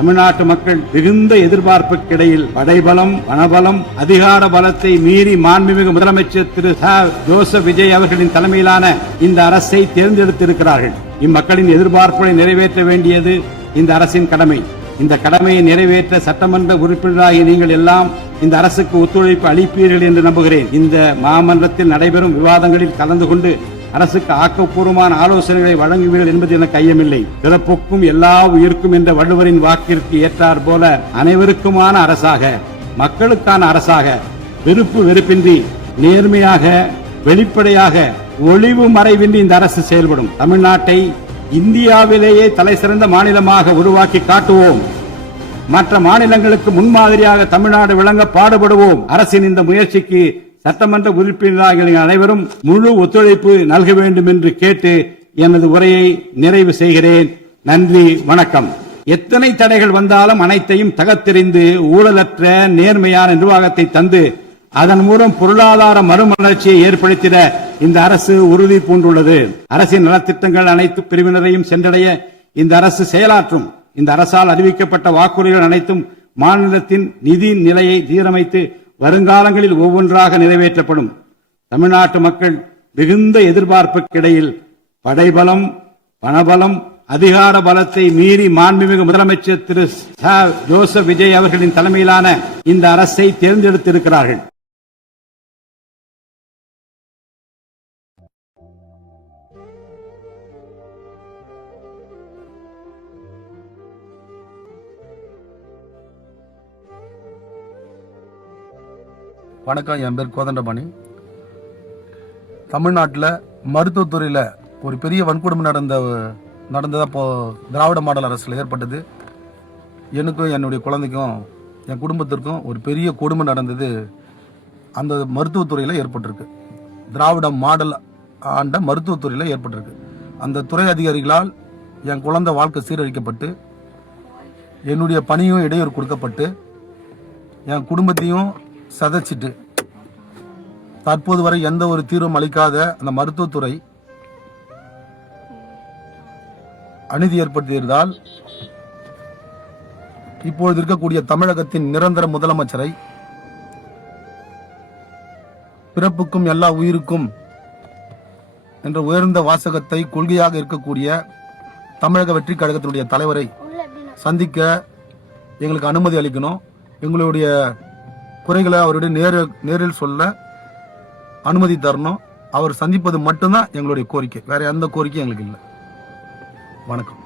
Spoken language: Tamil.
தமிழ்நாட்டு மக்கள் மிகுந்த எதிர்பார்ப்புக்கிடையில் படைபலம், பணபலம், அதிகார பலத்தை மீறி மாண்புமிகு முதலமைச்சர் திரு ஜோசப் விஜய் அவர்களின் தலைமையிலான இந்த அரசை தேர்ந்தெடுத்திருக்கிறார்கள். இம்மக்களின் எதிர்பார்ப்புகளை நிறைவேற்ற வேண்டியது இந்த அரசின் கடமை. இந்த கடமையை நிறைவேற்ற சட்டமன்ற உறுப்பினராகிய நீங்கள் எல்லாம் இந்த அரசுக்கு ஒத்துழைப்பு அளிப்பீர்கள் என்று நம்புகிறேன். இந்த மாமன்றத்தில் நடைபெறும் விவாதங்களில் கலந்து கொண்டு அரசுக்கு ஆக்கப்பூர்வமான ஆலோசனைகளை வழங்குவீர்கள் என்பது எனக்கு ஐயமில்லை. பிறப்புக்கும் எல்லா உயிர்க்கும் என்ற வள்ளுவரின் வாக்கிற்கு ஏற்றார் போல அனைவருக்குமான அரசாக, மக்களுக்கான அரசாக, வெறுப்பு வெறுப்பின்றி நேர்மையாக, வெளிப்படையாக, ஒளிவு மறைவின்றி இந்த அரசு செயல்படும். தமிழ்நாட்டை இந்தியாவிலேயே தலை சிறந்த மாநிலமாக உருவாக்கி காட்டுவோம். மற்ற மாநிலங்களுக்கு முன்மாதிரியாக தமிழ்நாடு விளங்க பாடுபடுவோம். அரசின் இந்த முயற்சிக்கு சட்டமன்ற உறுப்பினர்கள் அனைவரும் முழு ஒத்துழைப்பு நல்க வேண்டும் என்று கேட்டு எனது உரையை நிறைவு செய்கிறேன். நன்றி, வணக்கம். எத்தனை தடைகள் வந்தாலும் அனைத்தையும் தகர்த்தெறிந்து ஊழலற்ற நேர்மையான நிர்வாகத்தை தந்து அதன் மூலம் பொருளாதார மறுமலர்ச்சியை ஏற்படுத்திட இந்த அரசு உறுதி பூண்டுள்ளது. அரசின் நலத்திட்டங்கள் அனைத்து பிரிவினரையும் சென்றடைய இந்த அரசு செயலாற்றும். இந்த அரசால் அறிவிக்கப்பட்ட வாக்குறுதிகள் அனைத்தும் மாநிலத்தின் நிதி நிலையை சீரமைத்து வருங்காலங்களில் ஒவ்வொன்றாக நிறைவேற்றப்படும். தமிழ்நாட்டு மக்கள் மிகுந்த எதிர்பார்ப்புக்கிடையில் படைபலம், பணபலம், அதிகார பலத்தை மீறி மாண்புமிகு முதலமைச்சர் திரு ஜோசப் விஜய் அவர்களின் தலைமையிலான இந்த அரசை தேர்ந்தெடுத்திருக்கிறார்கள். வணக்கம், என் பேர் கோதண்டபாணி. தமிழ்நாட்டில் மருத்துவத்துறையில் ஒரு பெரிய வன்கொடுமை நடந்ததாக இப்போ திராவிட மாடல் அரசில் ஏற்பட்டது. எனக்கும் என்னுடைய குழந்தைக்கும் என் குடும்பத்திற்கும் ஒரு பெரிய கொடுமை நடந்தது அந்த மருத்துவத்துறையில் ஏற்பட்டிருக்கு. திராவிட மாடல் ஆண்ட மருத்துவத்துறையில் ஏற்பட்டிருக்கு. அந்த துறை அதிகாரிகளால் என் குழந்தை வாழ்க்கை சீரழிக்கப்பட்டு என்னுடைய பணியும் இடையூறு கொடுக்கப்பட்டு என் குடும்பத்தையும் சதைச்சிட்டு தற்போது வரை எந்த ஒரு தீர்வும் அளிக்காத அந்த மருத்துவத்துறை அநீதி ஏற்படுத்தியிருந்தால் இப்பொழுது இருக்கக்கூடிய தமிழகத்தின் நிரந்தர முதலமைச்சரை பிறப்புக்கும் எல்லா உயிருக்கும் என்ற உயர்ந்த வாசகத்தை கொள்கையாக இருக்கக்கூடிய தமிழக வெற்றி கழகத்தினுடைய தலைவரை சந்திக்க எங்களுக்கு அனுமதி அளிக்கணும். எங்களுடைய குறைகளை அவருடைய நேரில் சொல்ல அனுமதி தரணும். அவர் சந்திப்பது மட்டும்தான் எங்களுடைய கோரிக்கை. வேற எந்த கோரிக்கையும் எங்களுக்கு இல்லை. வணக்கம்.